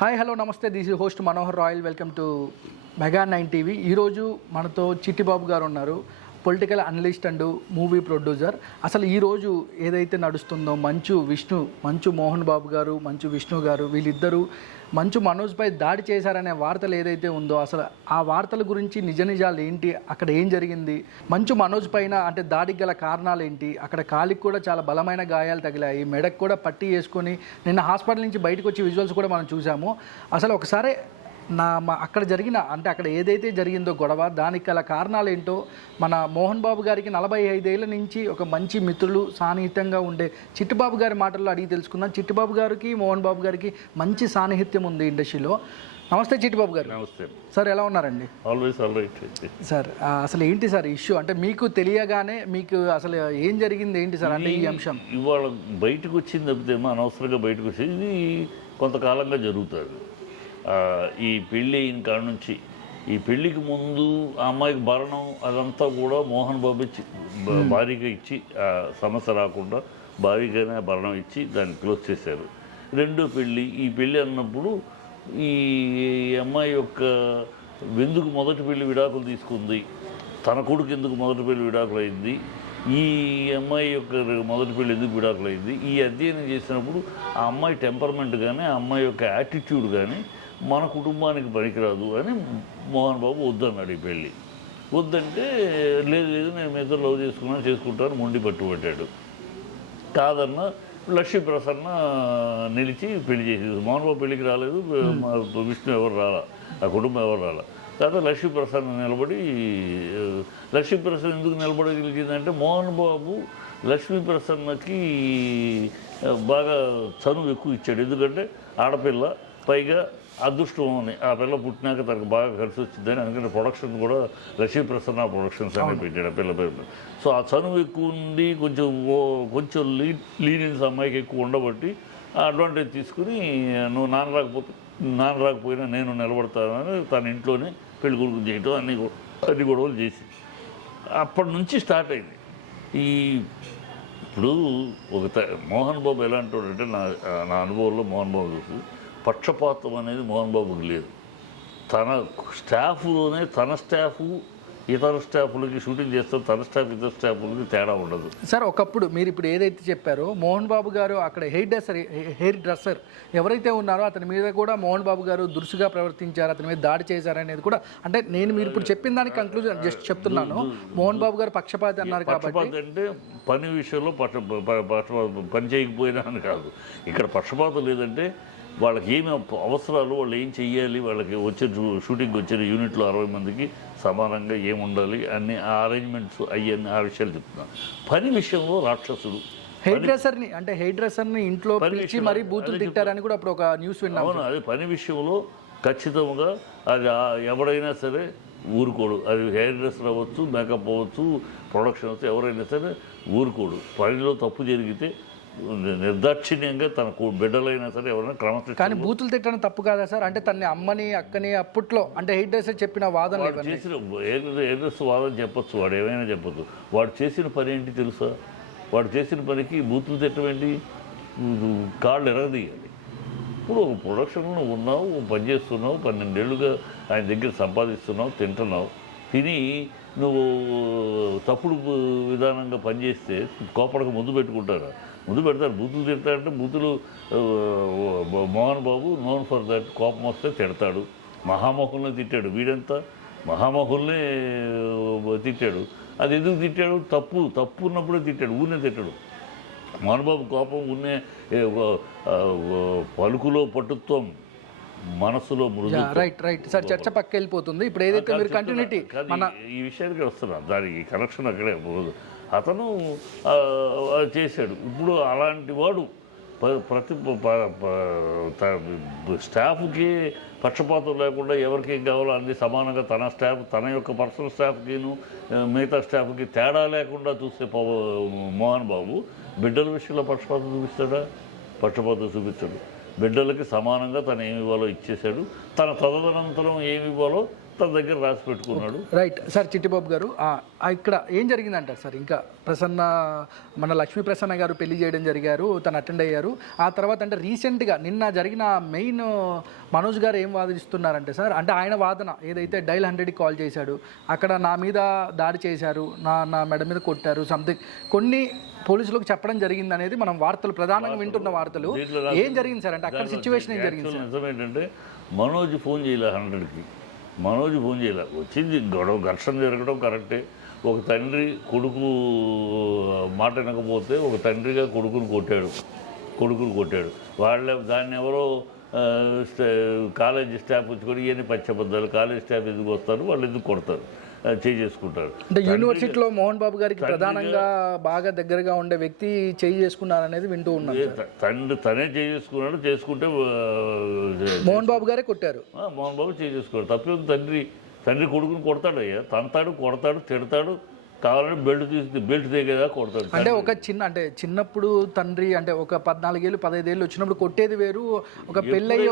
Hi hello నమస్తే this is host Manohar royal welcome to mega 9 TV. ఈరోజు మనతో చిట్టిబాబు గారు ఉన్నారు, political analyst and movie producer. అసలు ఈరోజు ఏదైతే నడుస్తుందో మంచు మోహన్ బాబు గారు, మంచు విష్ణు గారు, వీళ్ళిద్దరూ మంచు మనోజ్పై దాడి చేశారనే వార్తలు ఏదైతే ఉందో అసలు ఆ వార్తల గురించి నిజాలు ఏంటి, అక్కడ ఏం జరిగింది, మంచు మనోజ్ పైన అంటే దాడికి గల కారణాలు ఏంటి, అక్కడ కాలికి కూడా చాలా బలమైన గాయాలు తగిలాయి, మెడకు కూడా పట్టి వేసుకొని నిన్న హాస్పిటల్ నుంచి బయటకు వచ్చి విజువల్స్ కూడా మనం చూసాము. అసలు ఒకసారి అక్కడ జరిగిన అంటే అక్కడ ఏదైతే జరిగిందో గొడవ, దానికి గల కారణాలు ఏంటో మన మోహన్ బాబు గారికి 45 ఏళ్ళ నుంచి ఒక మంచి మిత్రులు, సాన్నిహిత్యంగా ఉండే చిట్టిబాబు గారి మాటల్లో అడిగి తెలుసుకుందాం. చిట్టిబాబు గారికి మోహన్ బాబు గారికి మంచి సాన్నిహిత్యం ఉంది ఇండస్ట్రీలో. నమస్తే చిట్టిబాబు గారు. నమస్తే సార్, ఎలా ఉన్నారండి? Always all right sir. అసలు ఏంటి సార్ ఇష్యూ, అంటే మీకు తెలియగానే మీకు అసలు ఏం జరిగింది ఏంటి సార్ అంటే ఈ అంశం? ఇవాళ బయటకు వచ్చింది తప్పితేమో అనవసరంగా బయటకు వచ్చేది. ఇది కొంతకాలంగా జరుగుతుంది. ఈ పెళ్ళి అయిన కాడ నుంచి ఈ పెళ్ళికి ముందు ఆ అమ్మాయికి భరణం అదంతా కూడా మోహన్ బాబు ఇచ్చి భారీగా ఇచ్చి సమస్య రాకుండా భారీగానే భరణం ఇచ్చి దాన్ని క్లోజ్ చేశారు. రెండో పెళ్ళి, ఈ పెళ్ళి అన్నప్పుడు ఈ అమ్మాయి యొక్క ఎందుకు మొదటి పెళ్ళి విడాకులు తీసుకుంది, తన కొడుకు ఎందుకు మొదటి పెళ్ళి విడాకులు అయింది, ఈ అమ్మాయి యొక్క మొదటి పెళ్ళి ఎందుకు విడాకులు అయింది, ఈ అధ్యయనం చేసినప్పుడు ఆ అమ్మాయి టెంపర్మెంట్ కానీ ఆ అమ్మాయి యొక్క యాటిట్యూడ్ కానీ మన కుటుంబానికి పనికిరాదు అని మోహన్ బాబు వద్దన్నాడు. ఈ పెళ్ళి వద్దంటే లేదు నేను మీ ఇద్దరు లవ్ చేసుకుంటాను మొండి పట్టుబట్టాడు. కాదన్న లక్ష్మీ ప్రసన్న నిలిచి పెళ్లి చేసేది. మోహన్ బాబు పెళ్ళికి రాలేదు, విష్ణు ఎవరు రాలా, ఆ కుటుంబం ఎవరు రాలా. తర్వాత లక్ష్మీ ప్రసన్న నిలబడి, లక్ష్మీ ప్రసన్న ఎందుకు నిలబడగలిగిందంటే మోహన్ బాబు లక్ష్మీ ప్రసన్నకి బాగా చనువు ఎక్కువ ఇచ్చాడు. ఎందుకంటే ఆడపిల్ల, పైగా అదృష్టం అని ఆ పిల్ల పుట్టినాక తనకు బాగా కలిసి వచ్చిందని, అందుకని ప్రొడక్షన్ కూడా లక్ష్మీ ప్రసన్న ప్రొడక్షన్స్ అనేది పెట్టాడు ఆ పిల్ల పేరు. సో ఆ చనువు ఎక్కువ ఉండి కొంచెం లీనియన్స్ అమ్మాయికి ఎక్కువ ఉండబట్టి ఆ అడ్వాంటేజ్ తీసుకుని నువ్వు నాన్న రాకపోయినా నేను నిలబడతానని తన ఇంట్లోనే పెళ్లి కొడుకు చేయటం అన్ని గొడవలు చేసి అప్పటి నుంచి స్టార్ట్ అయింది. ఇప్పుడు మోహన్ బాబు ఎలాంటి వాడంటే నా అనుభవంలో మోహన్ బాబు చూసి పక్షపాతం అనేది మోహన్ బాబుకి లేదు. తన స్టాఫ్లోనే తన స్టాఫ్ ఇతర స్టాఫ్లకి షూటింగ్ చేస్తారు, తన స్టాఫ్ ఇతర స్టాఫ్లకి తేడా ఉండదు. సార్, ఒకప్పుడు మీరు ఇప్పుడు ఏదైతే చెప్పారో మోహన్ బాబు గారు అక్కడ హెయిర్ డ్రెస్సర్ ఎవరైతే ఉన్నారో అతని మీద కూడా మోహన్ బాబు గారు దురుసుగా ప్రవర్తించారు, అతని మీద దాడి చేశారనేది కూడా, అంటే మీరు ఇప్పుడు చెప్పిన దానికి కంక్లూజన్ జస్ట్ చెప్తున్నాను. మోహన్ బాబు గారు పక్షపాతి అన్నారు కాబట్టి, అంటే పని విషయంలో పని చేయకపోయినా అని కాదు. ఇక్కడ పక్షపాతం లేదంటే వాళ్ళకి ఏమి అవసరాలు, వాళ్ళు ఏం చెయ్యాలి, వాళ్ళకి షూటింగ్ వచ్చిన యూనిట్లో 60 మందికి సమానంగా ఏముండాలి అన్ని ఆ అరేంజ్మెంట్స్ అయ్యని ఆ విషయాలు చెప్తున్నాను. పని విషయంలో రాక్షసుడు. హెయిర్ డ్రెస్సర్ని ఇంట్లో పిలిచి మరీ బూతులు తిట్టారని కూడా అప్పుడు ఒక న్యూస్ విన్నాను. అవును, అది పని విషయంలో ఖచ్చితంగా అది ఎవరైనా సరే ఊరుకోడు. అది హెయిర్ డ్రెస్సర్ అవ్వచ్చు, మేకప్ అవ్వచ్చు, ప్రొడక్షన్ అవ్వచ్చు, ఎవరైనా సరే ఊరుకోడు. పనిలో తప్పు జరిగితే నిర్దాక్షిణ్యంగా తన బిడ్డలైనా సరే ఎవరైనా క్రమశిక్షణ. కానీ బూతులు తిట్టడం తప్పు కాదా సార్? అంటే తన అమ్మని అక్కని అప్పట్లో అంటే హెయిర్ డ్రెస్సర్ చెప్పిన వాదన చేసిన హెయిర్ డ్రెస్ వాదన చెప్పొచ్చు, వాడు ఏమైనా చెప్పొచ్చు. వాడు చేసిన పని ఏంటి తెలుసా? వాడు చేసిన పనికి బూతులు తిట్టడం ఏంటి? కాళ్ళు ఎరగదీయాలి. ఇప్పుడు ప్రొడక్షన్లో ఉన్నావు, పని చేస్తున్నావు, 12 ఏళ్ళుగా ఆయన దగ్గర సంపాదిస్తున్నావు, తింటున్నావు. తిని నువ్వు తప్పుడు విధానంగా పనిచేస్తే కోపడక ముందు పెట్టుకుంటారా? ముందు పెడతారు. బూతులు తిడతాడంటే బూతులు Mohan Babu known for that. కోపం వస్తే తిడతాడు. మహామోహన్లో తిట్టాడు. వీడంతా మహామోహన్లే తిట్టాడు. అది ఎందుకు తిట్టాడు? తప్పు ఉన్నప్పుడే తిట్టాడు, ఊరినే తిట్టాడు. మోహన్ బాబు కోపం ఉన్నే పలుకులో పటుత్వం, మనసులో మృదు. రైట్ సార్, చర్చ పక్క వెళ్ళిపోతుంది. ఇప్పుడు ఏదైతే మీరు కంటిన్యూటీ ఈ విషయానికి వస్తున్నా, దానికి కనెక్షన్ అక్కడే పోదు. అతను చేశాడు. ఇప్పుడు అలాంటి వాడు ప్రతి స్టాఫ్కి పక్షపాతం లేకుండా ఎవరికి ఏం కావాలో అన్ని సమానంగా తన స్టాఫ్, తన యొక్క పర్సనల్ స్టాఫ్కిను మిగతా స్టాఫ్కి తేడా లేకుండా చూసే మోహన్ బాబు బిడ్డల విషయంలో పక్షపాతం చూపిస్తాడా? పక్షపాతం చూపించాడు. బిడ్డలకి సమానంగా తను ఏమి ఇవ్వాలో ఇచ్చేశాడు. తన తదనంతరం ఏమి ఇవ్వాలో తన దగ్గర రాసి పెట్టుకున్నాడు. Right sir. చిట్టిబాబు గారు ఇక్కడ ఏం జరిగిందంటారు సార్? ఇంకా ప్రసన్న మన లక్ష్మీ ప్రసన్న గారు పెళ్లి చేయడం జరిగారు, తను అటెండ్ అయ్యారు. ఆ తర్వాత అంటే రీసెంట్గా నిన్న జరిగిన మెయిన్ మనోజ్ గారు ఏం వాదిస్తున్నారంటే సార్, అంటే ఆయన వాదన ఏదైతే డైల్ 100కి కాల్ చేశాడు, అక్కడ నా మీద దాడి చేశారు, నా మెడ మీద కొట్టారు, సంథింగ్ కొన్ని పోలీసులకు చెప్పడం జరిగింది అనేది మనం వార్తలు ప్రధానంగా వింటున్న వార్తలు. ఏం జరిగింది సార్? అంటే అక్కడ సిచ్యువేషన్ ఏం జరిగింది సార్? నిజం ఏంటంటే మనోజ్ ఫోన్ చేయలే 100కి, మనోజ్ ఫోన్ చేయలే. వచ్చింది గొడవ, ఘర్షణ జరగడం కరెక్టే. ఒక తండ్రి కొడుకు మాట వినకపోతే ఒక తండ్రిగా కొడుకుని కొట్టాడు. దాన్ని ఎవరో కాలేజీ స్టాఫ్ వచ్చుకొని ఇవన్నీ పచ్చబద్దాలు, కాలేజీ స్టాఫ్ ఎందుకు వస్తారు, వాళ్ళు ఎందుకు కొడతారు, చేసుకుంటారు. అంటే యూనివర్సిటీలో మోహన్ బాబు గారికి ప్రధానంగా బాగా దగ్గరగా ఉండే వ్యక్తి చేసుకున్నారనేది వింటూ ఉన్నాను. తండ్రి తనే చేసుకుంటే మోహన్ బాబు గారే కొట్టారు. మోహన్ బాబు చేసుకున్నాడు. తప్పే తండ్రి కొడుకుని కొడతాడు అయ్యా, కొడతాడు, తిడతాడు, కావాలంటే బెల్ట్ తెగేదా కొడతాడు. అంటే చిన్నప్పుడు తండ్రి అంటే ఒక 14 ఏళ్ళు 15 ఏళ్ళు వచ్చినప్పుడు కొట్టేది వేరు, ఒక పెళ్ళయి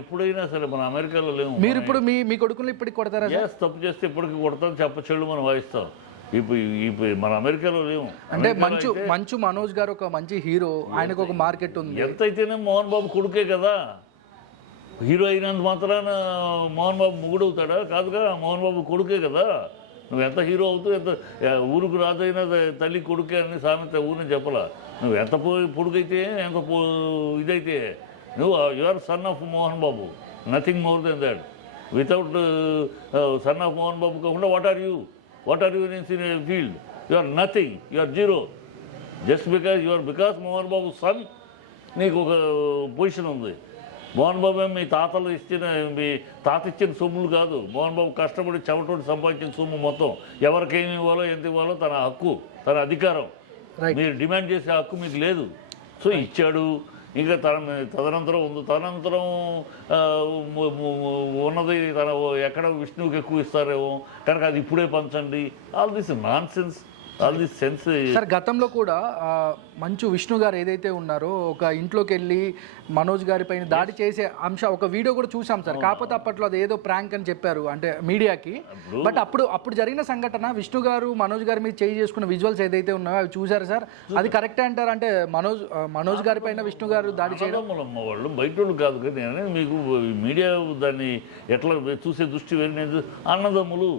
ఎప్పుడైనా సరే మన అమెరికాలో లేవు. మీరు ఇప్పుడు మీ కొడుకుని ఇప్పటికి కొడతారా? తప్పు చేస్తే ఇప్పటికి కొడతాం, చెళ్ళు మనం వాయిస్తాం. ఇప్పుడు మన అమెరికాలో లేవు. అంటే మంచు మనోజ్ గారు ఒక మంచి హీరో, ఆయనకు ఒక మార్కెట్ ఉంది. ఎంతైతేనే మోహన్ బాబు కొడుకే కదా, హీరో అయినంత మాత్రాన మోహన్ బాబు మొగుడు అవుతాడా? కాదుగా, మోహన్ బాబు కొడుకే కదా. నువ్వు ఎంత హీరో అవుతావు, ఎంత ఊరుకు రాజైనా తల్లి కొడుకే అని సామెత ఊరిని చెప్పలా. నువ్వు ఎంత పొడుగైతే ఎంత ఇదైతే నువ్వు your son of Mohan Babu, nothing more than that. Without son of Mohan Babu కాకుండా what are you in field? You are nothing, you are zero. Just because Mohan Babu son నీకు ఒక పొజిషన్ ఉంది. మోహన్ బాబు మీ తాత ఇచ్చిన సొమ్ములు కాదు. మోహన్ బాబు కష్టపడి చెమటోడి సంపాదించిన సొమ్ము మొత్తం ఎవరికేమి ఇవ్వాలో ఎంత ఇవ్వాలో తన హక్కు, తన అధికారం. మీరు డిమాండ్ చేసే హక్కు మీకు లేదు. సో ఇచ్చాడు. ఇంకా తదనంతరం ఉన్నది ఎక్కడ విష్ణువుకి ఎక్కువ ఇస్తారేమో కనుక అది ఇప్పుడే పంచండి. All this nonsense. Sir గతంలో కూడా మంచు విష్ణు గారు ఏదైతే ఉన్నారో ఒక ఇంట్లోకి వెళ్ళి మనోజ్ గారి పైన దాడి చేసే ఒక వీడియో కూడా చూసాం సార్. కాకపోతే అప్పట్లో అది ఏదో ప్రాంక్ అని చెప్పారు అంటే మీడియాకి. బట్ అప్పుడు జరిగిన సంఘటన విష్ణు గారు మనోజ్ గారి మీద చేసుకున్న విజువల్స్ ఏదైతే ఉన్నాయో అవి చూసారు సార్. అది కరెక్టే అంటారు? అంటే మనోజ్ గారి పైన విష్ణు గారు దాడి చేయడం వాళ్ళు బయట వాళ్ళు కాదు కదా. మీకు మీడియా దాన్ని ఎట్లా చూసే దృష్టి వెళ్ళినది. అన్నదమ్ములు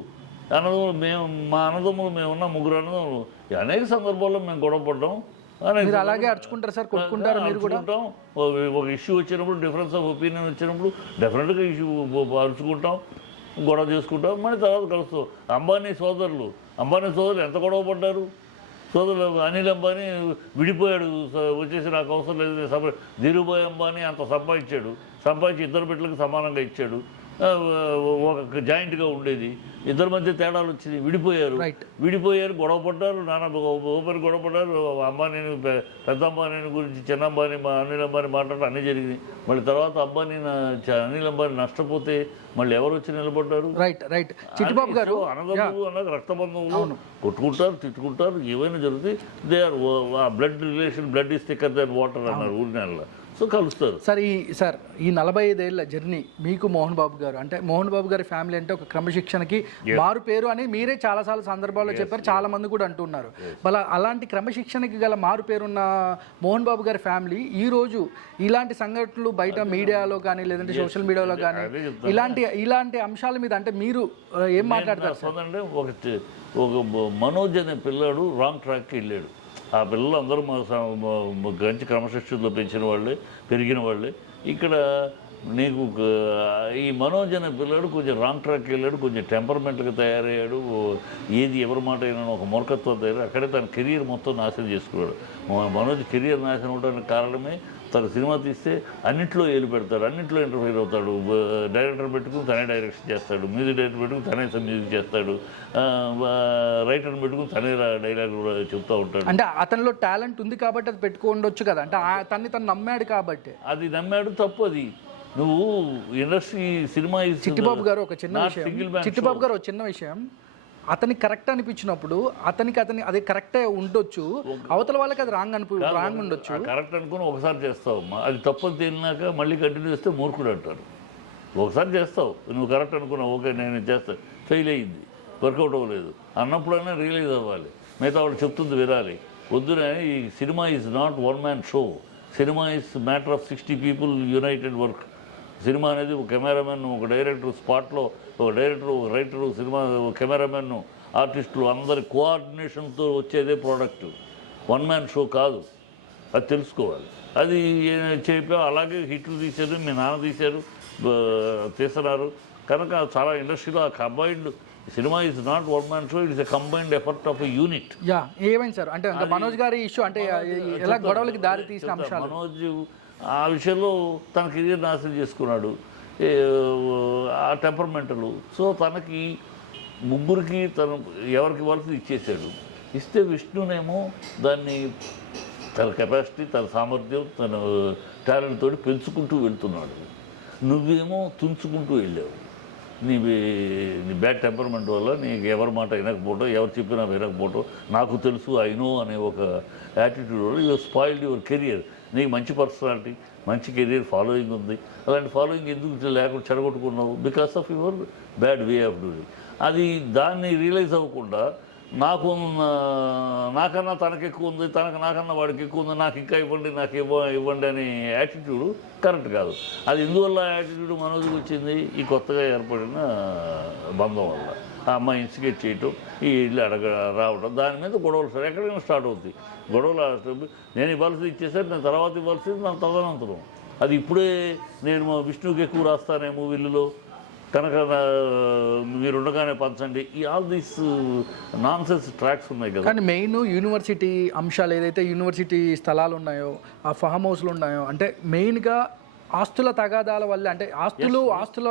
మా అన్నదమ్ములు మేమున్న ముగ్గురు అన్నదమ్ములు అనేక సందర్భాల్లో మేము గొడవపడ్డాం. అలాగే అరుచుకుంటారు సార్, కొట్టుకుంటారు మీరు కూడా. ఒక ఇష్యూ వచ్చినప్పుడు, డిఫరెన్స్ ఆఫ్ ఒపీనియన్ వచ్చినప్పుడు డెఫినెట్గా ఇష్యూ అరుచుకుంటాం, గొడవ చేసుకుంటాం, మళ్ళీ తర్వాత కలుస్తాం. అంబానీ సోదరులు ఎంత గొడవ పడ్డారు. సోదరులు అనిల్ అంబానీ విడిపోయాడు, వచ్చేసి నాకు అవసరం లేదు. ధీరుభాయ్ అంబానీ అంత సంపాదించి ఇద్దరు బిడ్డలకు సమానంగా ఇచ్చాడు. ఒక జాయింట్గా ఉండేది, ఇద్దరి మధ్య తేడాలు వచ్చింది, విడిపోయారు, గొడవ పడ్డారు, ఓపెన్ గొడవ పడ్డారు. అంబానీని, పెద్ద అంబానీని గురించి చిన్న అంబానీ, అనిల్ అంబానీ మాట్లాడటం అన్నీ జరిగింది. మళ్ళీ తర్వాత అనిల్ అంబానీ నష్టపోతే మళ్ళీ ఎవరు వచ్చి నిలబడ్డారు? చిట్టిబాబు గారు అన్నదమ్ములు అన్నది రక్తబంధువులు కొట్టుకుంటారు, తిట్టుకుంటారు, ఏవైనా జరుగుతాయి. They are blood relation, blood is thicker than water అన్నారు ఊరి నెలలో. సో కలుస్తారు సార్. ఈ 45 ఏళ్ల జర్నీ మీకు మోహన్ బాబు గారు అంటే మోహన్ బాబు గారి ఫ్యామిలీ అంటే ఒక క్రమశిక్షణకి మారు పేరు అని మీరే చాలాసార్లు సందర్భాల్లో చెప్పారు, చాలా మంది కూడా అంటున్నారు. అలాంటి క్రమశిక్షణకి గల మారు పేరున్న మోహన్ బాబు గారి ఫ్యామిలీ ఈ రోజు ఇలాంటి సంఘటనలు బయట మీడియాలో కానీ లేదంటే సోషల్ మీడియాలో కానీ ఇలాంటి అంశాల మీద అంటే మీరు ఏం మాట్లాడతారు సార్? ఒక మనోజ్ అనే పిల్లాడు రాంగ్ ట్రాక్కి వెళ్ళాడు. ఆ పిల్లలు అందరూ మంచి క్రమశిక్షణలో పెరిగిన వాళ్ళే. ఇక్కడ నీకు ఈ మనోజ్ అనే పిల్లాడు కొంచెం రాంగ్ ట్రాక్కి వెళ్ళాడు, కొంచెం టెంపర్మెంట్గా తయారయ్యాడు. ఏది ఎవరి మాట అయినా ఒక మూర్ఖత్వం తయారు. అక్కడే తన కెరీర్ మొత్తం నాశనం చేసుకున్నాడు. మనోజ్ కెరీర్ నాశనం అవడానికి కారణమే తన సినిమా తీస్తే అన్నింటిలో ఏలు పెడతాడు, అన్నింటిలో ఇంటర్ఫీర్ అవుతాడు. డైరెక్టర్ పెట్టుకుని తనే డైరెక్షన్ చేస్తాడు, మ్యూజిక్ డైరెక్టర్ పెట్టుకుని తనే మ్యూజిక్ చేస్తాడు, రైటర్ని పెట్టుకుని తనే డైలాగ్ చెప్తూ ఉంటాడు. అంటే అతనిలో టాలెంట్ ఉంది కాబట్టి అది పెట్టుకోవచ్చు కదా, అంటే తను నమ్మాడు కాబట్టి. అది నమ్మాడు, తప్పు అది. నువ్వు ఇండస్ట్రీ సినిమా చిట్టిబాబు గారు ఒక చిన్న విషయం అతనికి కరెక్ట్ అనిపించినప్పుడు అతనికి అది కరెక్టే ఉండొచ్చు, అవతల వాళ్ళకి అది రాంగ్ ఉండొచ్చు. కరెక్ట్ అనుకుని ఒకసారి చేస్తావు, అది తప్పని తేలినాక మళ్ళీ కంటిన్యూ చేస్తే మూర్ఖుడు అంటారు. ఒకసారి చేస్తావు, నువ్వు కరెక్ట్ అనుకున్నావు, ఓకే నేను చేస్తాను, ఫెయిల్ అయ్యింది, వర్కౌట్ అవ్వలేదు అన్నప్పుడైనా రియలైజ్ అవ్వాలి, మిగతా వాళ్ళు చెప్తుంది వినాలి. వద్దునే ఈ cinema is not one man show, cinema is matter of 60 people United work. Cinema అనేది ఒక కెమెరామెన్, ఒక డైరెక్టర్, స్పాట్లో ఒక డైరెక్టర్, ఒక రైటరు, సినిమా కెమెరామెన్, ఆర్టిస్టులు అందరి కోఆర్డినేషన్తో వచ్చేదే ప్రోడక్ట్, వన్ మ్యాన్ షో కాదు. అది తెలుసుకోవాలి. అది చెప్పా. అలాగే హిట్లు తీశారు, మీ నాన్న తీశారు, తీస్తున్నారు కనుక చాలా ఇండస్ట్రీలో ఆ combined cinema is not one man show, it's a combined effort of a unit. Yeah ఏమైంది సార్ అంటే మనోజ్ గారి ఇష్యూ అంటే ఎలా గొడవలకి దారి తీసిన అంశాలు. మనోజ్ ఆ విషయంలో తన కెరీర్ నాశనం చేసుకున్నాడు, ఆ టెంపర్మెంటలు. సో తనకి ముగ్గురికి తను ఎవరికి ఇవ్వాల్సింది ఇచ్చేసాడు. ఇస్తే విష్ణునేమో దాన్ని తన కెపాసిటీ, తన సామర్థ్యం, తన టాలెంట్ తోటి పెంచుకుంటూ వెళ్తున్నాడు. నువ్వేమో తుంచుకుంటూ వెళ్ళావు. నీ బ్యాడ్ టెంపర్మెంట్ వల్ల నీకు ఎవరి మాట వినకపోవటం, ఎవరు చెప్పినా వినకపోవటం, నాకు తెలుసు ఐ నో అనే ఒక యాటిట్యూడ్ వల్ల యూ స్పాయిల్డ్ యువర్ కెరియర్. నీకు మంచి పర్సనాలిటీ, మంచి కెరీర్ ఫాలోయింగ్ ఉంది, అలాంటి ఫాలోయింగ్ ఎందుకు లేకుండా చెడగొట్టుకున్నావు? Because of your bad way of doing. అది దాన్ని రియలైజ్ అవ్వకుండా నాకన్నా తనకు ఎక్కువ ఉంది, నాకన్నా వాడికి ఎక్కువ ఉంది, నాకు ఇంకా ఇవ్వండి, నాకు ఇవ్వండి అనే యాటిట్యూడ్ కరెక్ట్ కాదు. అది ఎందువల్ల యాటిట్యూడ్ మనోజ్కి వచ్చింది? ఈ కొత్తగా ఏర్పడిన బంధం వల్ల. ఆ అమ్మాయి ఇన్సిగేట్ చేయటం, ఈ ఇల్లు రావడం, దాని మీద గొడవలు సార్ ఎక్కడైనా స్టార్ట్ అవుతాయి. గొడవలు నేను ఇవ్వాల్సింది ఇచ్చేసరికి నేను తర్వాత ఇవ్వాల్సింది నా తదనంతరం. అది ఇప్పుడే నేను విష్ణువుకి ఎక్కువ రాస్తానేమో ఇల్లులో కనుక మీరు ఉండగానే పంచండి, ఈ all these non sense tracks ఉన్నాయి కదా. కానీ మెయిన్ యూనివర్సిటీ అంశాలు ఏదైతే యూనివర్సిటీ స్థలాలు ఉన్నాయో, ఆ ఫామ్ హౌస్లు ఉన్నాయో, అంటే మెయిన్గా ఆస్తుల తగాదాల వల్ల, అంటే ఆస్తుల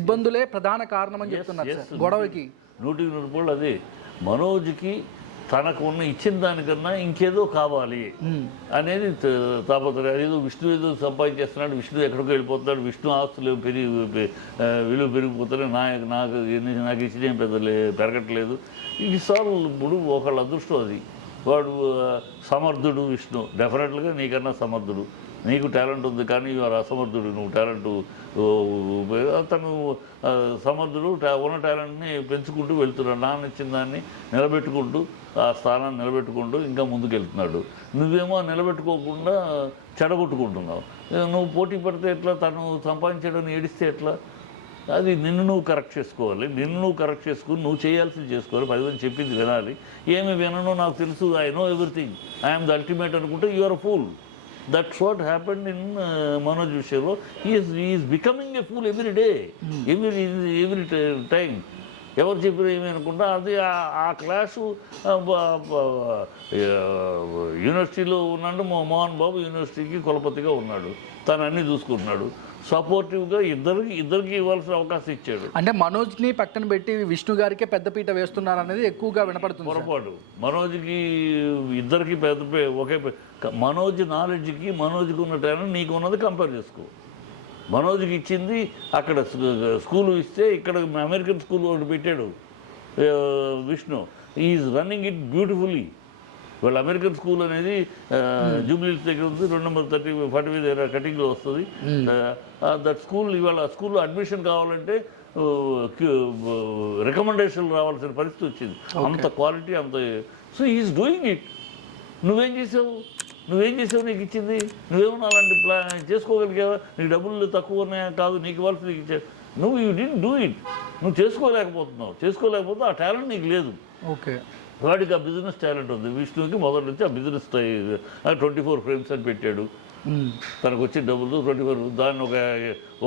ఇబ్బందులే ప్రధాన కారణం అని చెప్తున్నారు సార్ గొడవకి. 100% అదే. మనోజ్కి తనకు ఉన్న ఇచ్చిన దానికన్నా ఇంకేదో కావాలి అనేది తాపత్రయం. అదేదో విష్ణు ఏదో సంపాదించేస్తున్నాడు, విష్ణు ఎక్కడికో వెళ్ళిపోతున్నాడు, విష్ణు ఆస్తులు విలువ పెరిగిపోతున్నాయి, నాకు ఇచ్చిన ఏం పెరగట్లేదు. ఇది సార్ ఇప్పుడు ఒకళ్ళ అదృష్టం అది. వాడు సమర్థుడు విష్ణు, డెఫినెట్గా నీకన్నా సమర్థుడు, నీకు టాలెంట్ ఉంది, కానీ వారు అసమర్థుడు. నువ్వు టాలెంట్ తను సమర్థుడు, ఉన్న టాలెంట్ని పెంచుకుంటూ వెళ్తున్నాడు, నాన్న ఇచ్చిన దాన్ని నిలబెట్టుకుంటూ, ఆ స్థానాన్ని నిలబెట్టుకుంటూ ఇంకా ముందుకెళ్తున్నాడు. నువ్వేమో నిలబెట్టుకోకుండా చెడగొట్టుకుంటున్నావు. నువ్వు పోటీ పడితే ఎట్లా? తను సంపాదించడం ఏడిస్తే ఎట్లా? అది నిన్ను నువ్వు కరెక్ట్ చేసుకోవాలి. నిన్ను నువ్వు కరెక్ట్ చేసుకుని నువ్వు చేయాల్సింది చేసుకోవాలి. 10 మంది చెప్పింది వినాలి. ఏమి వినను, నాకు తెలుసు, I know everything, I'm the ultimate అనుకుంటే you are fool. That's what happened in Manoj విషయంలో. Is becoming a fool every day, every time. ఎవరు చెప్పినా ఏమి అనుకుంటా అది ఆ క్లాసు యూనివర్సిటీలో ఉన్నాడు. మోహన్ బాబు యూనివర్సిటీకి కులపతిగా ఉన్నాడు, తను అన్నీ చూసుకుంటున్నాడు. సపోర్టివ్గా ఇద్దరికి ఇవ్వాల్సిన అవకాశం ఇచ్చాడు. అంటే మనోజ్ని పక్కన పెట్టి విష్ణు గారికే పెద్దపీట వేస్తున్నారు అనేది ఎక్కువగా వినపడుతుంది. పొరపాటు. మనోజ్కి ఇద్దరికి ఒకే మనోజ్ నాలెడ్జ్కి, మనోజ్కి ఉన్న టాలెంట్ నీకు ఉన్నది కంపేర్ చేసుకో. మనోజ్కి ఇచ్చింది అక్కడ స్కూల్ ఇస్తే, ఇక్కడ అమెరికన్ స్కూల్ ఒకటి పెట్టాడు Vishnu. Is running it beautifully. వాళ్ళ అమెరికన్ స్కూల్ అనేది జూబ్లీస్ దగ్గర ఉంది, 2 నెంబర్ 45 దగ్గర కటింగ్లో వస్తుంది. దట్ స్కూల్ ఇవాళ స్కూల్లో అడ్మిషన్ కావాలంటే రికమెండేషన్లు రావాల్సిన పరిస్థితి వచ్చింది. అంత క్వాలిటీ, అంత. So is doing it. నువ్వేం చేసావు? నీకు ఇచ్చింది నువ్వేమన్నా అలాంటి చేసుకోగలిగావా? నీకు డబ్బులు తక్కువ ఉన్నాయా? కాదు, నీకు ఇవ్వాల్సింది ఇచ్చా. You didn't do it. నువ్వు చేసుకోలేకపోతే ఆ టాలెంట్ నీకు లేదు. ఓకే. వాడికి ఆ బిజినెస్ టాలెంట్ ఉంది. విష్ణుకి మొదటి నుంచి ఆ బిజినెస్ 24 ఫ్రేమ్స్ అని పెట్టాడు. తనకు వచ్చిన డబ్బులు 24, దాన్ని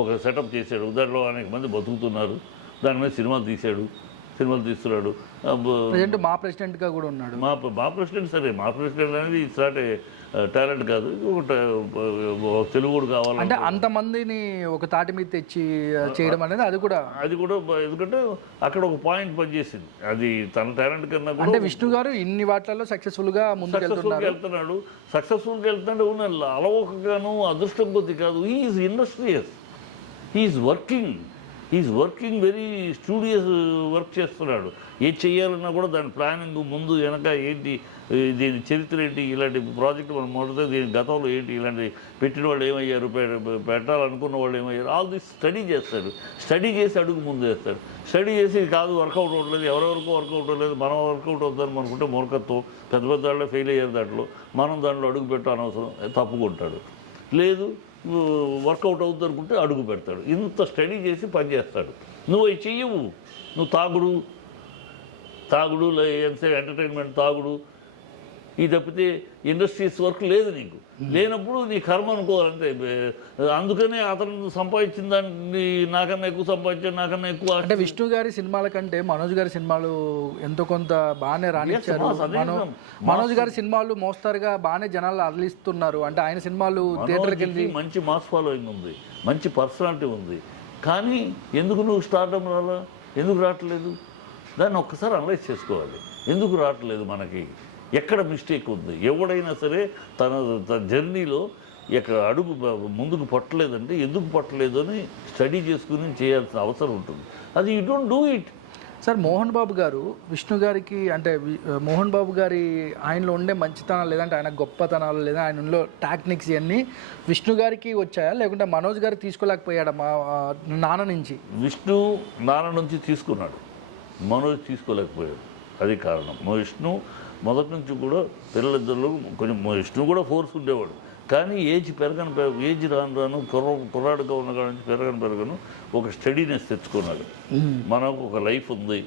ఒక సెటప్ చేశాడు. దాంట్లో అనేక మంది బతుకుతున్నారు. దాని మీద సినిమాలు తీస్తున్నాడు. మా ప్రెసిడెంట్గా కూడా ఉన్నాడు. మా ప్రెసిడెంట్ సరే, మా ప్రెసిడెంట్ అనేది ఇట్లాంటి టాలెంట్ కాదు, తెలుగుడు కావాలి. అంటే అంతమందిని ఒక తాటి మీద తెచ్చి చేయడం అనేది అది కూడా ఎందుకంటే అక్కడ ఒక పాయింట్ పనిచేసింది. అది తన టాలెంట్ కన్నా కూడా. అంటే విష్ణు గారు ఇన్ని వాటిల్లో సక్సెస్ఫుల్గా వెళ్తున్నాడు. సక్సెస్ఫుల్గా వెళ్తుంటే ఉన్న అలవోకగాను అదృష్టం కొద్ది కాదు. Is industrious, is working. Is working very studious work చేస్తున్నాడు. ఏది చేయాలన్నా కూడా దాని ప్లానింగ్ ముందు వెనక ఏంటి, దీని చరిత్ర ఏంటి, ఇలాంటి ప్రాజెక్ట్ మనం మొదట దీని గతంలో ఏంటి, ఇలాంటి పెట్టిన వాళ్ళు ఏమయ్యారు, పెట్టాలనుకున్న వాళ్ళు ఏమయ్యారు, ఆల్ దిస్ స్టడీ చేస్తాడు. స్టడీ చేసి అడుగు ముందు వేస్తాడు. స్టడీ చేసి కాదు వర్కౌట్ అవ్వట్లేదు, ఎవరెవరికో వర్కౌట్ అవ్వలేదు, మనం వర్కౌట్ అవుతారు అనుకుంటే మూర్ఖత్వం. పెద్ద పెద్ద వాళ్ళే ఫెయిల్ అయ్యారు దాంట్లో, మనం దాంట్లో అడుగు పెట్టు అనవసరం, తప్పుకుంటాడు. లేదు వర్కౌట్ అవుతుంది అనుకుంటే అడుగు పెడతాడు. ఇంత స్టడీ చేసి పనిచేస్తాడు. నువ్వు అవి చెయ్యవు. నువ్వు తాగుడు ఎంతసేపు ఎంటర్టైన్మెంట్, తాగుడు, ఈ తప్పితే ఇండస్ట్రీస్ వర్క్ లేదు నీకు. లేనప్పుడు నీ కర్మ అనుకోవాలంటే. అందుకనే అతను సంపాదించిన దాన్ని నాకన్నా ఎక్కువ సంపాదించాడు, నాకన్నా ఎక్కువ. అంటే విష్ణు గారి సినిమాల కంటే మనోజ్ గారి సినిమాలు ఎంతో కొంత బాగానే రాణించారు. మనోజ్ గారి సినిమాలు మోస్తారుగా బాగానే జనాలు అరలిస్తున్నారు. అంటే ఆయన సినిమాలు థియేటర్కి వెళ్ళి మంచి మాస్ ఫాలోయింగ్ ఉంది, మంచి పర్సనాలిటీ ఉంది. కానీ ఎందుకు నువ్వు స్టార్డమ్ రాలా, ఎందుకు రావట్లేదు? దాన్ని ఒక్కసారి అనలైజ్ చేసుకోవాలి. ఎందుకు రావట్లేదు, మనకి ఎక్కడ మిస్టేక్ ఉంది? ఎవడైనా సరే తన జర్నీలో ఎక్కడ అడుగు ముందుకు పట్టలేదంటే ఎందుకు పట్టలేదు అని స్టడీ చేసుకుని చేయాల్సిన అవసరం ఉంటుంది. అది you don't do it. Sir Mohan Babu గారు విష్ణు గారికి అంటే మోహన్ బాబు గారి ఆయనలో ఉండే మంచితనాలు లేదంటే ఆయన గొప్పతనాలు లేదా ఆయనలో టెక్నిక్స్ ఇవన్నీ విష్ణు గారికి వచ్చాయా, లేకుంటే మనోజ్ గారు తీసుకోలేకపోయాడా మా నాన్న నుంచి? విష్ణు నాన్న నుంచి తీసుకున్నాడు, మనోజ్ తీసుకోలేకపోయాడు. అది కారణం. విష్ణు మొదటి నుంచి కూడా పిల్లలిద్దరిలో కొంచెం విష్ణు కూడా ఫోర్స్ ఉండేవాడు. కానీ ఏజ్ రాను కుర్రాడుగా ఉన్న కాడ నుంచి పెరగను ఒక స్టడీనెస్ తెచ్చుకున్నాడు. మనకు ఒక లైఫ్ ఉంది.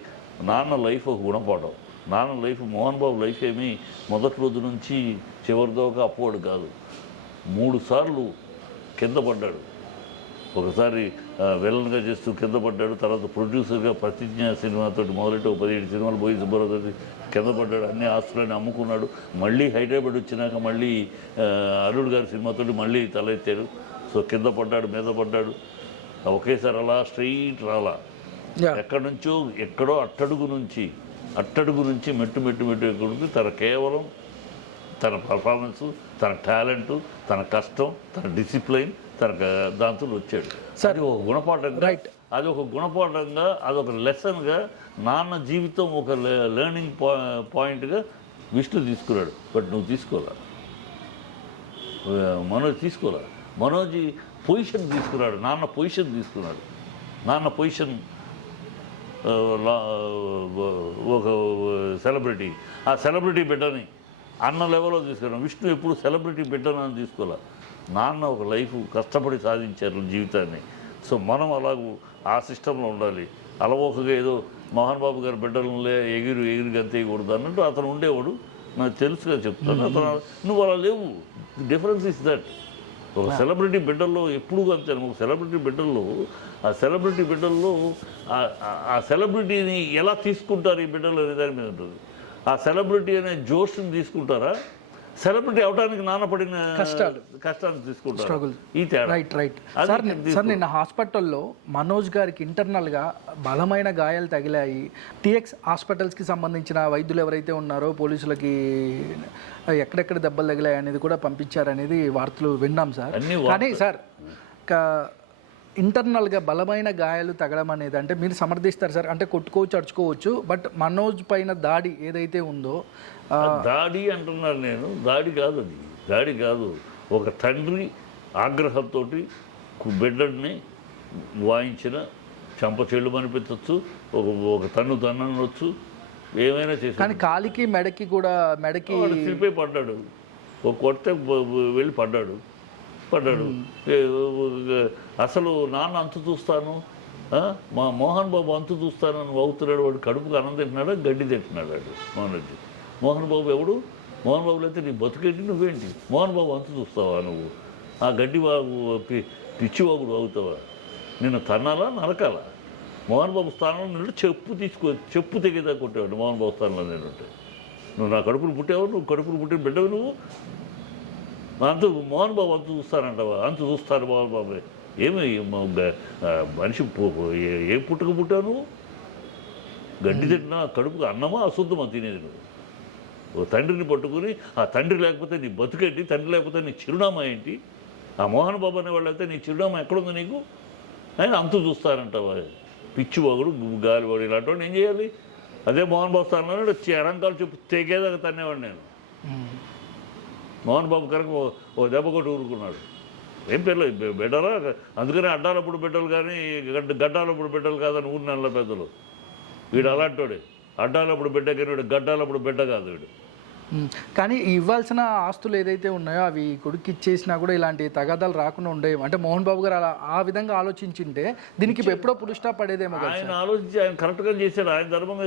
నాన్న లైఫ్ ఒక గుణపాఠం. నాన్న లైఫ్, మోహన్ బాబు లైఫ్ ఏమీ మొదటి రోజు నుంచి చివరిదాకా అప్పోడు కాదు. 3 సార్లు కింద పడ్డాడు. ఒకసారి విలన్గా చేస్తూ కింద పడ్డాడు. తర్వాత ప్రొడ్యూసర్గా ప్రతిజ్ఞ సినిమాతో మొదలెట్టి 17 సినిమాలు పోయి సుబ్బారావు కింద పడ్డాడు. అన్ని ఆస్తులని అమ్ముకున్నాడు. మళ్ళీ హైదరాబాద్ వచ్చినాక మళ్ళీ అల్లుడు గారి సినిమాతో మళ్ళీ తలెత్తాడు. సో కింద పడ్డాడు, మీద పడ్డాడు. ఒకేసారి అలా స్ట్రైట్ రాలా. ఎక్కడి నుంచో ఎక్కడో అట్టడుగు నుంచి మెట్టు ఎక్కుడికి తన కేవలం తన పర్ఫార్మెన్సు, తన టాలెంటు, తన కష్టం, తన డిసిప్లైన్, తన దాంతో వచ్చాడు. అది ఒక గుణపాఠంగా, అది ఒక గుణపాఠంగా, అదొక లెసన్గా, నాన్న జీవితం ఒక లెర్నింగ్ పాయింట్గా విష్ణు తీసుకున్నాడు. బట్ నువ్వు తీసుకోలే, మనోజ్ తీసుకోలే. మనోజ్ పొజిషన్ తీసుకున్నాడు, నాన్న పొజిషన్ తీసుకున్నాడు. నాన్న పొజిషన్ ఒక సెలబ్రిటీ, ఆ సెలబ్రిటీ బిడ్డని అన్న లెవెల్లో తీసుకున్నాను. విష్ణు ఎప్పుడు సెలబ్రిటీ బిడ్డనని తీసుకోలే. నాన్న ఒక లైఫ్ కష్టపడి సాధించారు జీవితాన్ని. సో మనం అలాగూ ఆ సిస్టంలో ఉండాలి. అలవోకగా ఏదో మోహన్ బాబు గారి బిడ్డలే ఎగిరి గంతేయకూడదు అన్నట్టు అతను ఉండేవాడు. నాకు తెలుసుగా చెప్తాను. అతను నువ్వు అలా లేవు. Difference is that. ఒక సెలబ్రిటీ బిడ్డల్లో ఎప్పుడు అంతే. ఒక సెలబ్రిటీ బిడ్డల్లో ఆ సెలబ్రిటీని ఎలా తీసుకుంటారు ఈ బిడ్డలు అనే దాని మీద ఉంటుంది. ఆ సెలబ్రిటీ అనే జోష్ని తీసుకుంటారా, సెలబ్రిటీ అవడానికి నాన్నపడిన కష్టాలు తీసుకుంటారు. ఈ తేడా. రైట్. సార్ నిన్న హాస్పిటల్లో మనోజ్ గారికి ఇంటర్నల్గా బలమైన గాయాలు తగిలాయి. టీఎక్స్ హాస్పిటల్స్కి సంబంధించిన వైద్యులు ఎవరైతే ఉన్నారో పోలీసులకి ఎక్కడెక్కడ దెబ్బలు తగిలాయి అనేది కూడా పంపించారనేది వార్తలు విన్నాం సార్. కానీ సార్ ఇంటర్నల్గా బలమైన గాయాలు తగడం అనేది అంటే మీరు సమర్థిస్తారు సార్. అంటే కొట్టుకోవచ్చు, అడుచుకోవచ్చు. బట్ మనోజ్ పైన దాడి ఏదైతే ఉందో, దాడి అంటున్నారు. నేను దాడి కాదు. ఒక తండ్రి ఆగ్రహంతో బిడ్డని వాయించిన చెంపచెళ్ళు అనిపించవచ్చు, ఒక తన్ననొచ్చు, ఏమైనా చేసి. కానీ కాలికి మెడకి స్లిప్ పడ్డాడు. ఒక కొడితే వెళ్ళి పడ్డాడు. అసలు నాన్న అంతు చూస్తాను, మా మోహన్ బాబు అంతు చూస్తానని అవుతున్నాడు. వాడు కడుపుకు అన్నం తింటున్నాడా, గడ్డి తింటున్నాడు వాడు మోహన్ బాబు ఎవడు? మోహన్ బాబులు అయితే నీ బతుకేంటి, నువ్వేంటి? మోహన్ బాబు అంతు చూస్తావా నువ్వు? ఆ గడ్డి బాబు పిచ్చిబాబుడు అవుతావా? నిన్ను తన్నాలా, నరకాలా? మోహన్ బాబు స్థానంలో నిన్ను చెప్పు తెగేదా కొట్టేవాడు. మోహన్ బాబు స్థానంలో నేనుంటే నువ్వు నా కడుపును పుట్టావు, నువ్వు కడుపును పుట్టిన బిడ్డవు నువ్వు. మోహన్ బాబు అంత చూస్తానంటావా? అంత చూస్తారు మోహన్ బాబు. ఏమి మనిషి ఏ పుట్టావు నువ్వు? గడ్డి తింటున్నా కడుపుకు అన్నమా అశుద్ధమా తినేది నువ్వు? ఓ తండ్రిని పట్టుకుని ఆ తండ్రి లేకపోతే నీ బతుకేంటి, తండ్రి లేకపోతే నీ చిరునామా ఏంటి? ఆ మోహన్ బాబు అనే వాళ్ళు అయితే నీ చిరునామా ఎక్కడుంది నీకు? ఆయన అంతు చూస్తారంట పిచ్చి ఒకడు గాలివాడు ఇలాంటి వాడు ఏం చేయాలి? అదే మోహన్ బాబు స్థానంలో ఎరంకాలు చెప్పు తెగేదాకా తన్నేవాడు నేను. మోహన్ బాబు కనుక ఓ దెబ్బ కొట్టి ఊరుకున్నాడు. ఏం పిల్లలు బిడ్డరా, అందుకని అడ్డాలప్పుడు బిడ్డలు కానీ గడ్డాలప్పుడు బిడ్డలు కాదని ఊరి నెలల పెద్దలు. వీడు అలాంటోడే, అడ్డాలప్పుడు బిడ్డ కానీ వీడు గడ్డాలప్పుడు బిడ్డ కాదు వీడు. కానీ ఇవ్వాల్సిన ఆస్తులు ఏదైతే ఉన్నాయో అవి కొడుకు ఇచ్చేసినా కూడా ఇలాంటి తగాదాలు రాకుండా ఉండేవి. అంటే మోహన్ బాబు గారు అలా ఆ విధంగా ఆలోచించింటే దీనికి ఎప్పుడో పుల్ స్టాప్ పడేదేమో. ఆయన ఆలోచించి ఆయన కరెక్ట్గా చేశాడు. ఆయన ధర్మంగా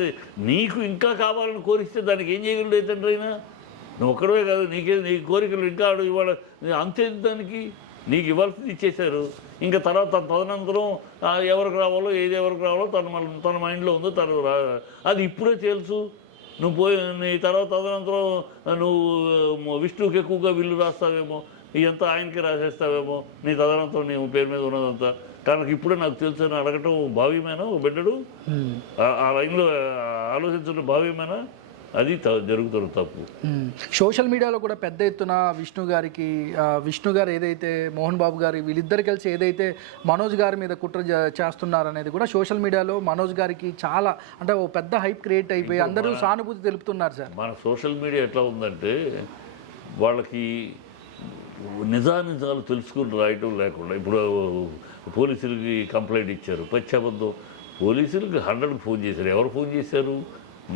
నీకు ఇంకా కావాలని కోరిస్తే దానికి ఏం చేయగలడు తండ్రి అయినా? నువ్వు ఒక్కడే కాదు, నీకు కోరికలు ఇంకా ఇవాళ అంతే. దానికి నీకు ఇవ్వాల్సింది ఇచ్చేశారు. ఇంకా తర్వాత తదనంతరం ఎవరికి రావాలో ఏది ఎవరికి రావాలో తన మైండ్లో ఉందో తను అది ఇప్పుడే తెలుసు. నువ్వు పోయి నీ తర్వాత తదనంతరం నువ్వు విష్ణువుకి ఎక్కువగా విల్లు రాస్తావేమో, ఇదంతా ఆయనకి రాసేస్తావేమో, నీ తదనంతరం నీ పేరు మీద ఉన్నదంతా. కానీ ఇప్పుడే నాకు తెలుసు అని అడగటం భావ్యమేనా? ఓ బిడ్డడు ఆ లైన్లో ఆలోచించడం భావ్యమేనా? అది జరుగుతున్న తప్పు. సోషల్ మీడియాలో కూడా పెద్ద ఎత్తున విష్ణు గారు ఏదైతే మోహన్ బాబు గారు వీళ్ళిద్దరు కలిసి ఏదైతే మనోజ్ గారి మీద కుట్ర చేస్తున్నారనేది కూడా సోషల్ మీడియాలో మనోజ్ గారికి చాలా అంటే ఓ పెద్ద హైప్ క్రియేట్ అయిపోయి అందరూ సానుభూతి తెలుపుతున్నారు సార్. మన సోషల్ మీడియా ఎట్లా ఉందంటే వాళ్ళకి నిజాలు తెలుసుకుని రాయటం లేకుండా, ఇప్పుడు పోలీసులకి కంప్లైంట్ ఇచ్చారు, పశ్చాబద్ధం పోలీసులకి 100కి ఫోన్ చేశారు. ఎవరు ఫోన్ చేశారు?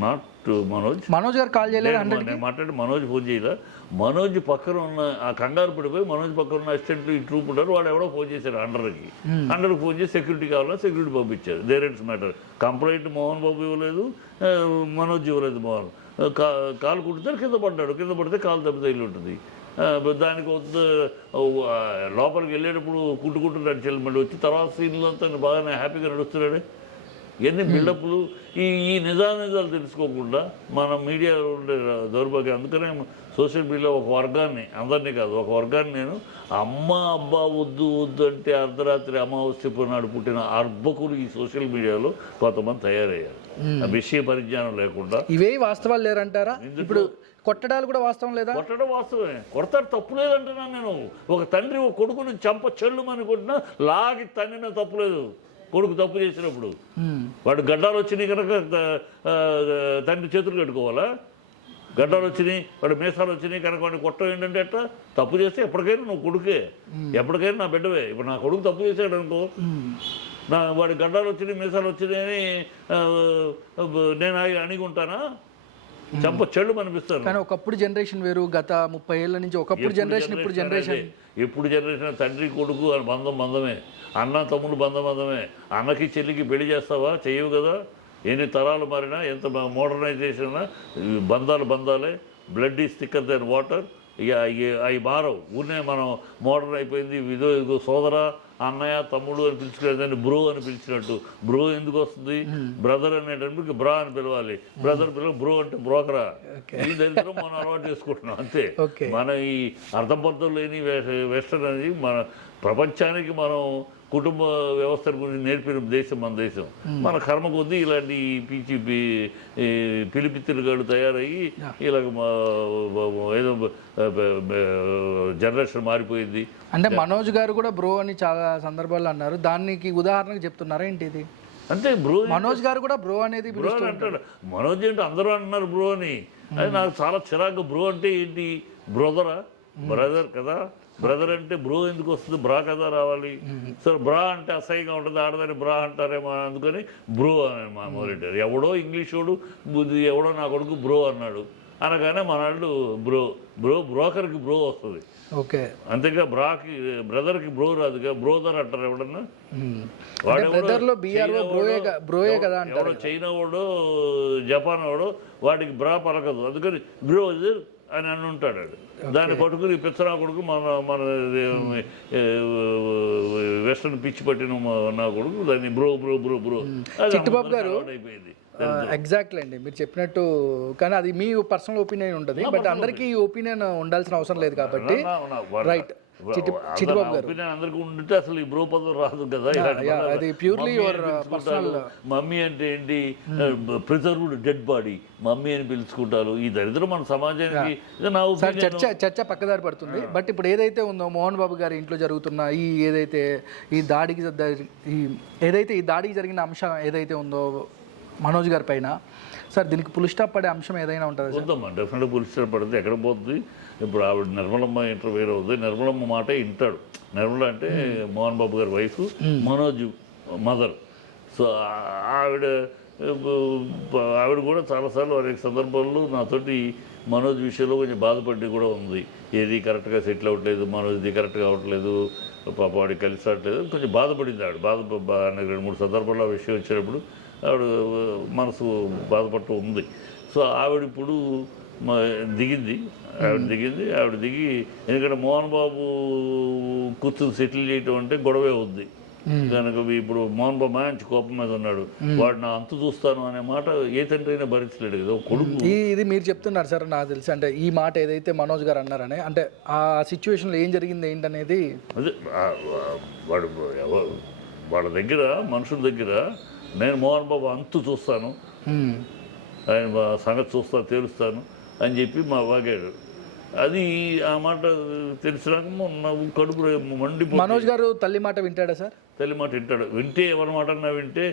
నాట్ మనోజ్ గారు కాల్ చేయలేదు. నేను మాట్లాడి మనోజ్ ఫోన్ చేయలే. మనోజ్ పక్కన ఉన్న ఆ కంగారు పడిపోయి మనోజ్ పక్కన ఉన్న అసిస్టెంట్ ఈ ట్రూప్ ఉంటారు, వాడు ఎవడో ఫోన్ చేశారు 100కి ఫోన్ చేసి సెక్యూరిటీ కావాలా సెక్యూరిటీ పంపించారు. There it's matter. Complaint Mohan Babu ఇవ్వలేదు, మనోజ్ ఇవ్వలేదు. మోహన్ కాలు కుడితే కింద పడితే కాలు తప్పితే ఇల్లు ఉంటుంది. దానికి లోపలికి వెళ్ళేటప్పుడు కుట్టుకుంటూ నడిచి మళ్ళీ వచ్చి తర్వాత సీన్లో అంతా బాగానే హ్యాపీగా నడుస్తున్నాడే. ఎన్ని బిల్డప్లు, ఈ నిజాలు తెలుసుకోకుండా మన మీడియా ఉండే దౌర్భాగ్యం. అందుకనే సోషల్ మీడియాలో ఒక వర్గాన్ని, అందరినీ కాదు ఒక వర్గాన్ని, నేను అమ్మ అబ్బా వద్దు అంటే అర్ధరాత్రి అమావాస్య నాడు పుట్టిన అర్భకులు ఈ సోషల్ మీడియాలో కొంతమంది తయారయ్యారు. విషయ పరిజ్ఞానం లేకుండా. ఇవే వాస్తవాలు లేరంటారా? ఇప్పుడు కొట్టడాలు కూడా వాస్తవం లేదా? కొట్టడం వాస్తవమే, కొడతాడు, తప్పు లేదంటున్నాను నేను. ఒక తండ్రి ఒక కొడుకుని చెల్లు కొట్టినా లాగి తన్నినా తప్పు లేదు. కొడుకు తప్పు చేసినప్పుడు వాడు గడ్డాలు వచ్చినాయి కనుక తండ్రి చేతులు కట్టుకోవాలా? గడ్డాలు వచ్చినాయి, వాడు మీసాలు వచ్చినాయి కనుక వాడిని కొట్టడం ఏంటంటే ఎట్లా? తప్పు చేస్తే ఎప్పటికైనా నువ్వు కొడుకే, ఎప్పటికైనా నా బిడ్డవే. ఇప్పుడు నా కొడుకు తప్పు చేశాడు అనుకో, వాడి గడ్డాలు వచ్చినాయి మీసాలు వచ్చినాయని నేను అణిగి ఉంటానా? చెళ్ళు అనిపిస్తాను. కానీ ఒకప్పుడు జనరేషన్ వేరు, గత 30 ఏళ్ళ నుంచి ఒకప్పుడు జనరేషన్, ఇప్పుడు జనరేషన్. ఎప్పుడు జనరేషన్ తండ్రి కొడుకు బంధమే, అన్న తమ్ముడు బంధమే. అన్నకి చెల్లికి పెళ్లి చేస్తావా? చెయ్యవు కదా. ఎన్ని తరాలు మారినా, ఎంత మోడర్నైజేషన్ బంధాలే. Blood is thicker than water. ఇక అవి మారవు. ఊరినే మనం మోడర్న్ అయిపోయింది, ఇదో సోదరా, అన్నయ్య, తమ్ముడు అని పిలుచుకునేదాన్ని బ్రో అని పిలిచినట్టు. బ్రో ఎందుకు వస్తుంది? బ్రదర్ అనేటప్పుడు బ్రా అని పిలవాలి. బ్రదర్ బ్రో అంటే బ్రోకరా. ఈ దరిద్రం మనం అలవాటు చేసుకుంటున్నాం అంతే. మన ఈ అర్థపర్థం లేని వెస్టర్న్ అనేది మన ప్రపంచానికి మనం కుటుంబ వ్యవస్థ గురించి నేర్పిన దేశం మన దేశం. మన కర్మ కొద్దీ ఇలాంటి పిచ్చి పిలిపిత్తులుగాడు తయారయ్యి ఇలాగ ఏదో జనరేషన్ మారిపోయింది. అంటే మనోజ్ గారు కూడా బ్రో అని చాలా సందర్భాల్లో అన్నారు. దానికి ఉదాహరణకు చెప్తున్నారా ఏంటి ఇది? అంతే, బ్రో. మనోజ్ గారు కూడా బ్రో అనేది బ్రో అని అంటాడు. మనోజ్ అంటే అందరూ అంటున్నారు బ్రో అని. అది నాకు చాలా చిరాకు. బ్రో అంటే ఏంటి? బ్రదర్ కదా. బ్రదర్ అంటే బ్రో ఎందుకు వస్తుంది? బ్రా కదా రావాలి. సరే, బ్రా అంటే అసహ్యంగా ఉంటుంది, ఆడదని బ్రా అంటారేమో, అందుకని బ్రో అని మొదలెట్టారు. ఎవడో ఇంగ్లీష్ వాడు ఎవడో నా కొడుకు బ్రో అన్నాడు అనగానే మనవాళ్ళు బ్రోకర్కి బ్రో వస్తుంది. ఓకే, అంతేగా బ్రదర్కి బ్రో రాదుగా. బ్రోదర్ అంటారు ఎవడన్నా. ఎవడో చైనా వాడో జపాన్ వాడో వాడికి బ్రా పలకదు, అందుకని బ్రోదర్ అని అని ఉంటాడు. దాన్ని పట్టుకుని పిచ్చరా కొడుకు మన వెస్టర్న్ పిచ్చి పట్టిన నా కొడుకు దాన్ని bro bro bro bro. Chittibabu గారు అయిపోయింది. ఎగ్జాక్ట్లీ అండి మీరు చెప్పినట్టు. కానీ అది మీ పర్సనల్ ఒపీనియన్ ఉంటుంది, బట్ అందరికీ ఒపీనియన్ ఉండాల్సిన అవసరం లేదు కాబట్టి. రైట్. చిట్టిబాబు గారు ఒపీనియన్ అందరికీ ఉంటే అసలు ఈ బ్రో పదం రాదు కదా. అది purely your personal. మమ్మీ అంటే ఏంటి, ప్రిజర్వ్డ్ డెడ్ బాడీ మమ్మీ అని పిలుచుకుంటారు. ఈ దరిద్రం మన సమాజానికి ఇది నా సార్ ఒపీనియన్. చర్చ పక్కదారి పడుతుంది. బట్ ఇప్పుడు ఏదైతే ఉందో మోహన్ బాబు గారి ఇంట్లో జరుగుతున్న ఈ దాడికి జరిగిన అంశం ఏదైతే ఉందో మనోజ్ గారి పైన, సార్ దీనికి పుల్ స్టాప్ పడే అంశం ఏదైనా ఉంటుందా సార్? ఉందమ్మా, డెఫినెట్గా పులిస్టర్ పడితే ఎక్కడ పోతుంది. ఇప్పుడు ఆవిడ నిర్మలమ్మ ఇంటర్వ్యూర్ అవుతుంది, నిర్మలమ్మ మాటే వింటాడు. నిర్మల అంటే మోహన్ బాబు గారి వైఫ్, మనోజ్ మదర్. సో ఆవిడ కూడా చాలాసార్లు అనేక సందర్భాల్లో నాతోటి మనోజ్ విషయంలో కొంచెం బాధపడి కూడా ఉంది. ఏది కరెక్ట్గా సెటిల్ అవ్వట్లేదు, మనోజ్ది కరెక్ట్గా అవ్వట్లేదు, పాప వాడికి కలిసి రావట్లేదు, కొంచెం బాధపడింది ఆవిడ. 2-3 సందర్భాల్లో ఆ విషయం వచ్చినప్పుడు ఆవిడ మనసు బాధపడుతూ ఉంది. సో ఆవిడ ఇప్పుడు దిగింది. ఆవిడ దిగి, ఎందుకంటే మోహన్ బాబు కూతురు సెటిల్ చేయటం అంటే గొడవే ఉంది కనుక ఇప్పుడు మోహన్ బాబు మంచి కోపం మీద ఉన్నాడు. వాడు నా అంతు చూస్తాను అనే మాట ఏ తండ్రి అయినా భరించలేడు కదా కొడుకు. ఇది మీరు చెప్తున్నారు సార్, నాకు తెలిసి అంటే ఈ మాట ఏదైతే మనోజ్ గారు అన్నారని, అంటే ఆ సిచ్యువేషన్లో ఏం జరిగింది ఏంటనేది అదే వాళ్ళ దగ్గర, మనుషుల దగ్గర నేను మోహన్ బాబు అంతు చూస్తాను, ఆయన సంగతి చూస్తాను, తేలుస్తాను అని చెప్పి మా వాగాడు. అది ఆ మాట తెలిసినాక కడుపు మండిపో. మనోజ్ గారు తల్లి మాట వింటాడా సార్? తల్లి మాట వింటాడు. వింటే ఎవరి మాట అన్నా వింటే,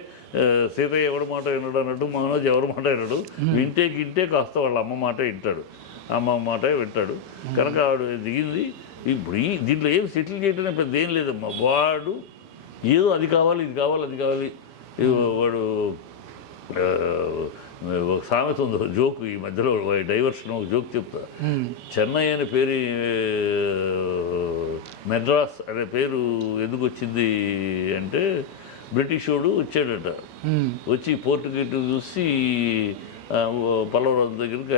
సీతయ్య ఎవరి మాట వినడు అన్నట్టు మనోజ్ ఎవరి మాట వినడు. వింటే కాస్త వాళ్ళ అమ్మ మాట వింటాడు, అమ్మ మాట వింటాడు. కనుక ఆవిడ దిగింది. ఇప్పుడు దీంట్లో ఏం సెటిల్ చేయడం పెద్ద ఏం లేదమ్మా. వాడు ఏదో అది కావాలి, ఇది కావాలి, అది కావాలి. వాడు ఒక సామెత ఉంది, జోక్ ఈ మధ్యలో డైవర్షన్ ఒక జోక్ చెప్తా. చెన్నై అనే పేరు మెడ్రాస్ అనే పేరు ఎందుకు వచ్చింది అంటే, బ్రిటిష్ వాడు వచ్చాడట. వచ్చి పోర్టు గేటు చూసి పల్లవరాజు దగ్గరికి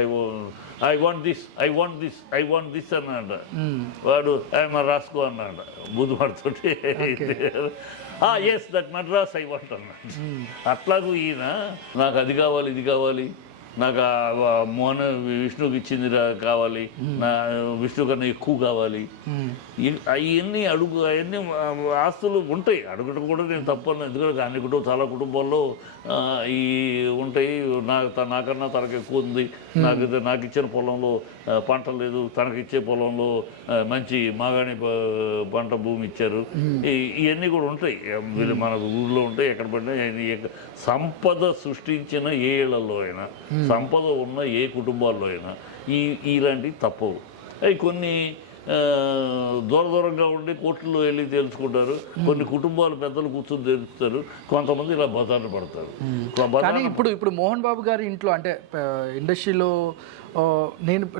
ఐ వాంట్ దిస్ అన్నాడ. వాడు రాసుకో అన్నాడ బుద్ధుమాడితోటి. Yes that Madras I want అన్నాడు. అట్లాగూ ఈయన నాకు అది కావాలి, ఇది కావాలి, నాకు మోహన్ విష్ణుకి ఇచ్చింది కావాలి, నా విష్ణు కన్నా ఎక్కువ కావాలి, అవన్నీ అవన్నీ ఆస్తులు ఉంటాయి. అడుగుట కూడా నేను తప్పను, ఎందుకంటే అన్ని చాలా కుటుంబాల్లో ఈ ఉంటాయి. నాకన్నా తనకు ఎక్కువ ఉంది, నాకు ఇచ్చిన పొలంలో పంట లేదు, తనకిచ్చే పొలంలో మంచి మాగాణి పంట భూమి ఇచ్చారు, ఇవన్నీ కూడా ఉంటాయి. మన ఊళ్ళో ఉంటాయి, ఎక్కడ పడినా. సంపద సృష్టించిన ఏ ఇళ్లలో అయినా, సంపద ఉన్న ఏ కుటుంబాల్లో అయినా ఇలాంటివి తప్పవు. అవి కొన్ని దూరంగా ఉండి కోర్టులో వెళ్ళి తెలుసుకుంటారు. కొన్ని కుటుంబాలు పెద్దలు కూర్చొని తెలుస్తారు. కొంతమంది ఇలా బజార్లు పడతారు. కానీ ఇప్పుడు మోహన్ బాబు గారి ఇంట్లో అంటే ఇండస్ట్రీలో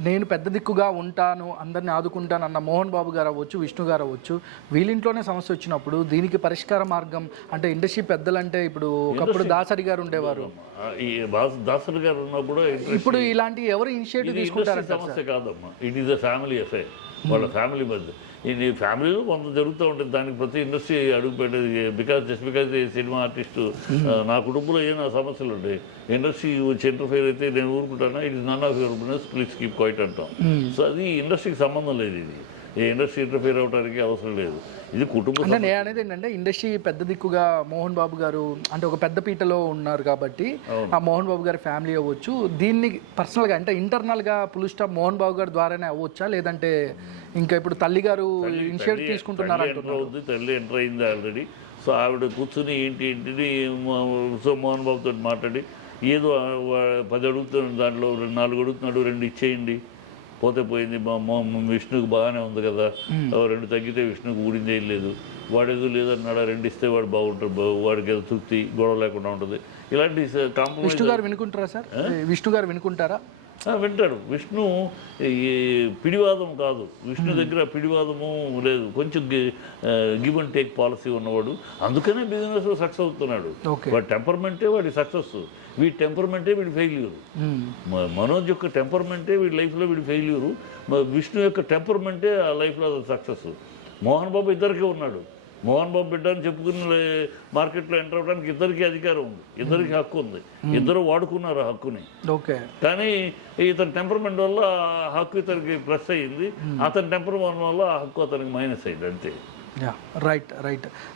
నేను పెద్ద దిక్కుగా ఉంటాను, అందరిని ఆదుకుంటాను అన్న మోహన్ బాబు గారు అవ్వచ్చు, విష్ణు గారు అవ్వచ్చు, వీళ్ళింట్లోనే సమస్య వచ్చినప్పుడు దీనికి పరిష్కార మార్గం అంటే ఇండస్ట్రీ పెద్దలంటే ఇప్పుడు ఒకప్పుడు దాసరి గారు ఉండేవారు, దాసరి గారు ఉన్నప్పుడు ఇప్పుడు ఇలాంటి ఎవరు ఇనిషియేటివ్ తీసుకుంటారు? సమస్య కాదమ్మా, it is a family affair. వాళ్ళ ఫ్యామిలీ మధ్య ఈ ఫ్యామిలీలో కొంత జరుగుతూ ఉంటుంది. దానికి ప్రతి ఇండస్ట్రీ అడుగు పెట్టేది. జస్ట్ బికాజ్ సినిమా ఆర్టిస్టు నా కుటుంబంలో ఏమైనా సమస్యలు ఉంటాయి, ఇండస్ట్రీ వచ్చి ఇంటర్ఫేర్ అయితే నేను ఊరుకుంటానా, it is none of your business, please keep quiet అంటాం. సో అది ఇండస్ట్రీకి సంబంధం లేదు. ఇది ఏ ఇండస్ట్రీ ఇంటర్ఫేర్ అవడానికి అవసరం లేదు. ఇది కుటుంబం. అంటే నేను అనేది ఏంటంటే ఇండస్ట్రీ పెద్ద దిక్కుగా మోహన్ బాబు గారు అంటే ఒక పెద్ద పీటలో ఉన్నారు కాబట్టి ఆ మోహన్ బాబు గారి ఫ్యామిలీ అవ్వచ్చు, దీన్ని పర్సనల్గా అంటే ఇంటర్నల్గా పుల్ స్టాప్ మోహన్ బాబు గారి ద్వారానే అవ్వచ్చా, లేదంటే ఇంకా ఇప్పుడు తల్లి గారు ఇనిషియేటివ్ తీసుకుంటున్నారు అంటున్నారు? తల్లి ఎంటర్ అయింది ఆల్రెడీ. సో ఆవిడ కూర్చుని ఏంటి సో మోహన్ బాబుతో మాట్లాడి ఏదో 10 అడుగుతున్నాడు, దాంట్లో 4 అడుగుతున్నాడు, 2 ఇచ్చేయండి, పోతే పోయింది. విష్ణుకి బాగానే ఉంది కదా, 2 తగ్గితే విష్ణుకి ఊడింది ఏం లేదు, వాడు ఏదో లేదన్నాడు, 2 ఇస్తే వాడు బాగుంటాడు, వాడికి ఏదో తృప్తి, గొడవ లేకుండా ఉంటుంది. ఇలాంటి కాంప్రమైజ్. విష్ణు గారు వినుకుంటారా సార్? విష్ణు గారు వినుకుంటారా? వింటాడు. విష్ణు పిడివాదం కాదు, విష్ణు దగ్గర పిడివాదము లేదు, కొంచెం గివ్ అండ్ టేక్ పాలసీ ఉన్నవాడు. అందుకనే బిజినెస్లో సక్సెస్ అవుతున్నాడు. వాడి టెంపర్మెంటే వాడి సక్సెస్, వీడి టెంపర్మెంటే వీడి ఫెయిల్యూరు. మనోజ్ యొక్క టెంపర్మెంటే వీడి లైఫ్లో వీడి ఫెయిల్యూరు, విష్ణు యొక్క టెంపర్మెంటే ఆ లైఫ్లో సక్సెస్. మోహన్ బాబు ఇద్దరికే ఉన్నాడు. మోహన్ బాబు బిడ్డ అని చెప్పుకుని మార్కెట్లో ఎంటర్ అవ్వడానికి ఇద్దరికి అధికారం ఉంది, ఇద్దరికి హక్కు ఉంది, ఇద్దరు వాడుకున్నారు ఆ హక్కుని. ఓకే. కానీ ఇతని టెంపర్మెంట్ వల్ల ఆ హక్కు ఇతనికి ప్లస్ అయ్యింది, అతని టెంపర్మెంట్ వల్ల ఆ హక్కు అతనికి మైనస్ అయింది, అంతే. రైట్.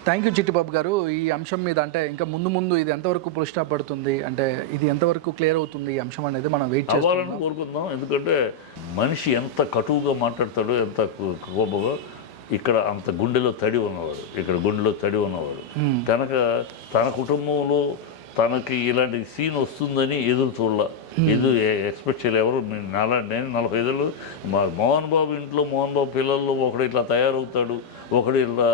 థ్యాంక్ యూ చిట్టిబాబు గారు. ఈ అంశం మీద అంటే ఇంకా ముందు ఇది ఎంతవరకు పురుషా పడుతుంది, అంటే ఇది ఎంతవరకు క్లియర్ అవుతుంది ఈ అంశం అనేది మనం వెయిట్ అవ్వాలని కోరుకుందాం. ఎందుకంటే మనిషి ఎంత కటువుగా మాట్లాడతాడో, ఎంత కోపంగా, ఇక్కడ అంత గుండెలో తడి ఉన్నవాడు, కనుక తన కుటుంబంలో తనకి ఇలాంటి సీన్ వస్తుందని ఎదురు చూడాల, ఎక్స్పెక్ట్ చేయలేదు ఎవరు. నేను 45 ఏళ్ళు మోహన్ బాబు ఇంట్లో, మోహన్ బాబు పిల్లల్లో ఒకడు ఇట్లా తయారవుతాడు, ఒకడు ఇట్లా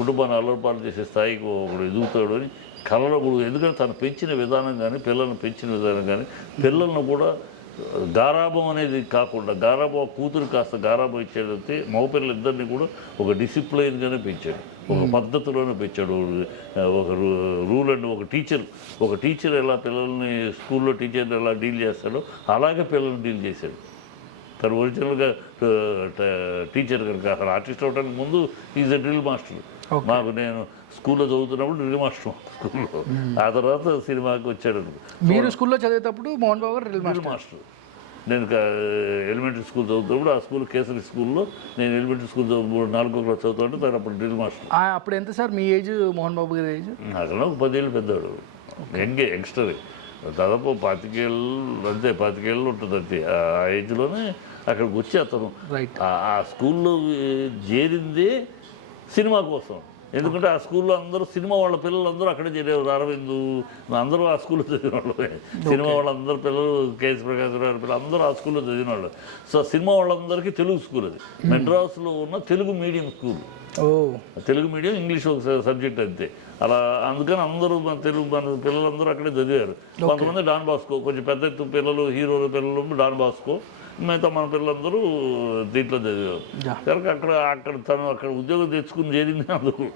కుటుంబాన్ని అల్లరిపాలు చేసే స్థాయికి ఒకడు ఎదుగుతాడు అని కలలో కూడా. ఎందుకంటే తను పెంచిన విధానం కానీ, పిల్లల్ని పెంచిన విధానం కానీ, పిల్లలను కూడా గారాబం అనేది కాకుండా, గారాబం కూతురు కాస్త గారాబం ఇచ్చేదైతే మగపిల్లలు ఇద్దరిని కూడా ఒక డిసిప్లైన్గానే పెంచాడు, ఒక పద్ధతిలోనే పెంచాడు. ఒక రూల్ అండ్ ఒక టీచర్ ఎలా పిల్లల్ని స్కూల్లో టీచర్ని ఎలా డీల్ చేస్తాడో అలాగే పిల్లల్ని డీల్ చేశాడు. తను ఒరిజినల్గా టీచర్ కనుక అక్కడ ఆర్టిస్ట్ అవడానికి ముందు ఈజ్ ఎ డ్రిల్ మాస్టర్. మాకు నేను స్కూల్లో చదువుతున్నప్పుడు డ్రిల్ మాస్టర్ స్కూల్లో, ఆ తర్వాత సినిమాకి వచ్చాడు. మీరు స్కూల్లో చదివేటప్పుడు మోహన్ బాబు గారు డ్రిల్ మాస్టర్. నేను ఎలిమెంటరీ స్కూల్ చదువుతున్నప్పుడు, ఆ స్కూల్ కేసరి స్కూల్లో నేను ఎలిమెంటరీ స్కూల్ 4వ క్లాస్ చదువుతుంటే తను అప్పుడు డ్రిల్ మాస్టర్. అప్పుడు ఎంత సార్ మీ ఏజ్, మోహన్ బాబు గారి ఏజ్? అక్కడ ఒక 10 ఏళ్ళు పెద్దవాడు, యంగ్స్టర్, దాదాపు 25 ఏళ్ళు, అంతే 25 ఏళ్ళు ఉంటుంది అంతే. ఆ ఏజ్లోనే అక్కడికి వచ్చి అతను ఆ స్కూల్లో చేరిందే సినిమా కోసం. ఎందుకంటే ఆ స్కూల్లో అందరూ సినిమా వాళ్ళ పిల్లలందరూ అక్కడే చేరేవారు. అరవింద్ అందరూ ఆ స్కూల్లో చదివిన వాళ్ళే. సినిమా వాళ్ళందరూ పిల్లలు, కేఎస్ ప్రకాశ్ రావు పిల్లలు అందరూ ఆ స్కూల్లో చదివిన వాళ్ళు. సో సినిమా వాళ్ళందరికీ తెలుగు స్కూల్ అది, మెడ్రాస్లో ఉన్న Telugu medium school. Telugu medium, English ఒక సబ్జెక్ట్ అంతే. అలా అందుకని అందరూ మన పిల్లలందరూ అక్కడే చదివారు. కొంతమంది డాన్ బాస్కో, కొంచెం పెద్ద ఎత్తు పిల్లలు, హీరోల పిల్లలు డాన్ బాస్కో, మిగతా మన పిల్లలందరూ దీంట్లో చదివారు. కనుక తను అక్కడ ఉద్యోగం తెచ్చుకుని చేరింది అందుకు.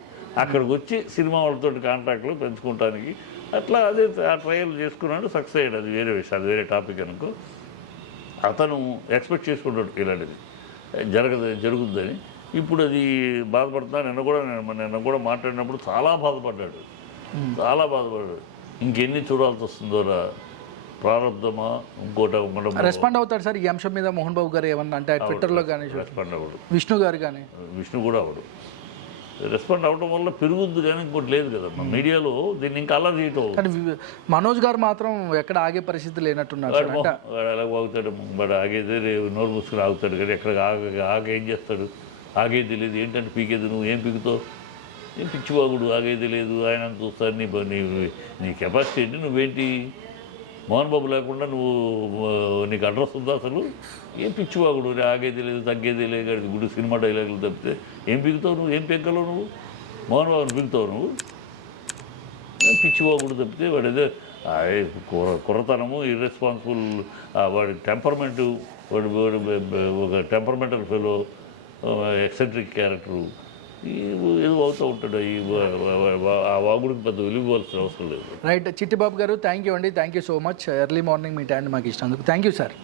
అక్కడికి వచ్చి సినిమా వాళ్ళతో కాంట్రాక్ట్లు పెంచుకోవటానికి అట్లా అదే ఆ ట్రయల్ చేసుకున్నాడు, సక్సెస్ అయ్యాడు. అది వేరే విషయం, అది వేరే టాపిక్ అనుకో. అతను ఎక్స్పెక్ట్ చేసుకుంటాడు ఇలాంటిది జరుగుతుందని. ఇప్పుడు అది బాధపడుతున్నా. నిన్న కూడా మాట్లాడినప్పుడు చాలా బాధపడ్డాడు. ఇంకెన్ని చూడాల్సి వస్తుందోరా, ప్రారంభమా ఇంకోట. రెస్పాండ్ అవుతాడు సార్ ఈ అంశం మీద మోహన్ బాబు గారు ఏమన్నా అంటే ట్విట్టర్లో కానీ? రెస్పాండ్ అవ్వడు. విష్ణు గారు కానీ? విష్ణు కూడా అవడు. రెస్పాండ్ అవ్వడం వల్ల పెరుగుద్ది కానీ ఇంకోటి లేదు కదా. మీడియాలో దీన్ని ఇంకా అలా చేయటం. కానీ మనోజ్ గారు మాత్రం ఎక్కడ ఆగే పరిస్థితి లేనట్టున్నారు. ఎలా ఆగుతాడు? వాడు ఆగేది నోరు మూసుకుని ఆగుతాడు కానీ ఎక్కడ ఆగేం చేస్తాడు? ఆగేది లేదు. ఏంటంటే పీకేది, నువ్వు ఏం పీకుతావు? ఏం పిచ్చివాగుడు, ఆగేది లేదు. ఆయన చూస్తాడు. నీ కెపాసిటీ ఏంటి? నువ్వేంటి? మోహన్ బాబు లేకుండా నీకు అడ్రస్ ఉందా అసలు? ఏం పిచ్చివాగుడు, ఆగేది లేదు, తగ్గేది లేదు, గుడి సినిమా డైలాగులు తప్పితే ఏం పీకుతావు నువ్వు? ఏం పెంకలేవు నువ్వు? మోహన్ బాబుని పీకుతావు నువ్వు? పిచ్చివాగుడు తప్పితే వాడేదో కుర్రతనము, ఇర్రెస్పాన్సిబుల్, వాడి టెంపర్మెంటు, వాడు ఒక టెంపర్మెంటల్ ఫెలో, ఎక్సెంట్రిక్ క్యారెక్టరు, ఏదో అవుతూ ఉంటాడు. ఆ వాగుడికి పెద్ద విలువవలసిన అవసరం లేదు. రైట్. చిట్టిబాబు గారు థ్యాంక్ యూ అండి. Thank you so much. Early morning me time మాకు ఇచ్చినందుకు థ్యాంక్ యూ సార్.